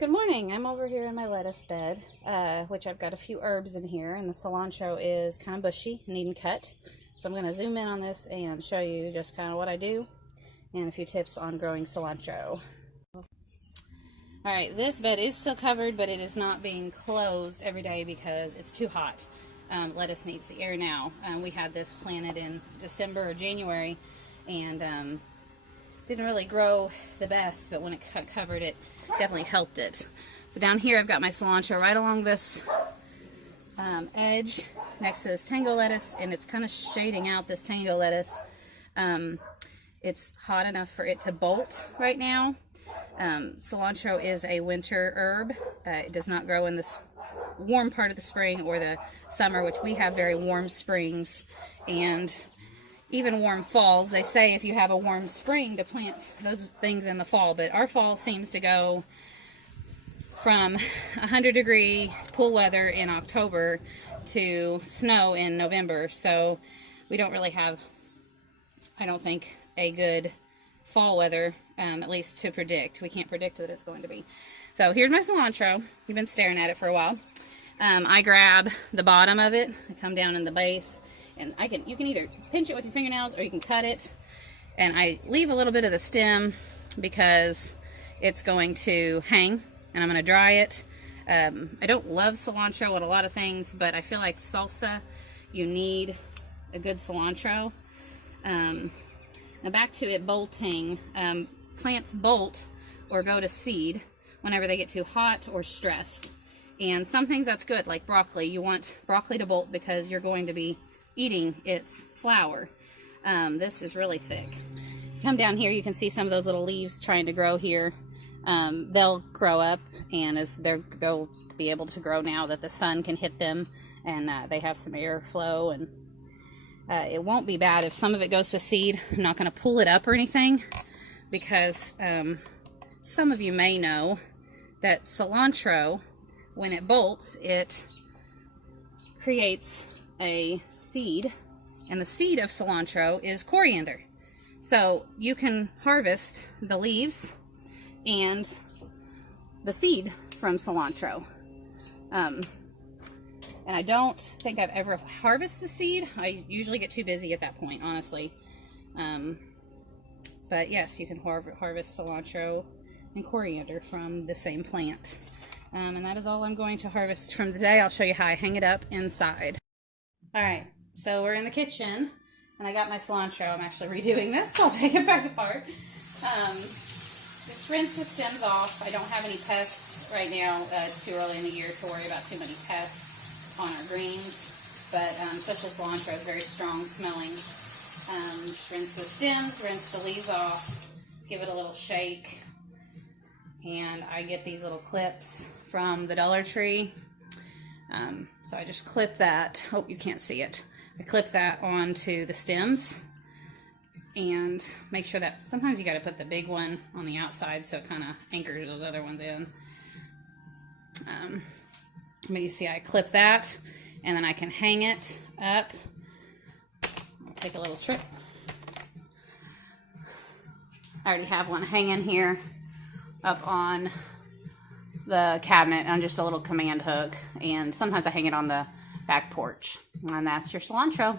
Good morning. I'm over here in my lettuce bed, which I've got a few herbs in here, and the cilantro is kind of bushy, needing cut. So I'm going to zoom in on this and show you just kind of what I do and a few tips on growing cilantro. Alright, this bed is still covered, but it is not being closed every day because it's too hot. Lettuce needs the air now. We had this planted in December or January, and didn't really grow the best, but when it covered, it definitely helped it. So down here I've got my cilantro right along this edge next to this tango lettuce, and it's kind of shading out this tango lettuce. It's hot enough for it to bolt right now. Cilantro is a winter herb. It does not grow in the warm part of the spring or the summer, which we have very warm springs and even warm falls. They say if you have a warm spring to plant those things in the fall, but our fall seems to go from 100-degree pool weather in October to snow in November, so we don't really have, I don't think, a good fall weather, at least to predict. We can't predict that it's going to be. So here's my cilantro. You've been staring at it for a while. I grab the bottom of it, I come down in the base, and you can either pinch it with your fingernails or you can cut it. And I leave a little bit of the stem because it's going to hang, and I'm going to dry it. I don't love cilantro with a lot of things, but I feel like salsa, you need a good cilantro. Now back to it bolting. Plants bolt or go to seed whenever they get too hot or stressed. And some things that's good, like broccoli. You want broccoli to bolt because you're going to be eating its flower. This is really thick. Come down here, you can see some of those little leaves trying to grow here. They'll grow up, and they'll be able to grow now that the sun can hit them, and they have some airflow, and it won't be bad if some of it goes to seed. I'm not going to pull it up or anything because some of you may know that cilantro, when it bolts, it creates a seed, and the seed of cilantro is coriander. So you can harvest the leaves and the seed from cilantro. And I don't think I've ever harvested the seed. I usually get too busy at that point, honestly. But yes, you can harvest cilantro and coriander from the same plant. And that is all I'm going to harvest from today. I'll show you how I hang it up inside. Alright, so we're in the kitchen, and I got my cilantro. I'm actually redoing this, so I'll take it back apart. Just rinse the stems off. I don't have any pests right now. It's too early in the year to worry about too many pests on our greens, but especially cilantro is very strong smelling. Just rinse the stems, rinse the leaves off, give it a little shake, and I get these little clips from the Dollar Tree. So I just clip that. Hope you can't see it. I clip that onto the stems and make sure that sometimes you got to put the big one on the outside so it kind of anchors those other ones in. But you see I clip that, and then I can hang it up. I'll take a little trick. I already have one hanging here up on the cabinet on just a little command hook, and sometimes I hang it on the back porch, and that's your cilantro.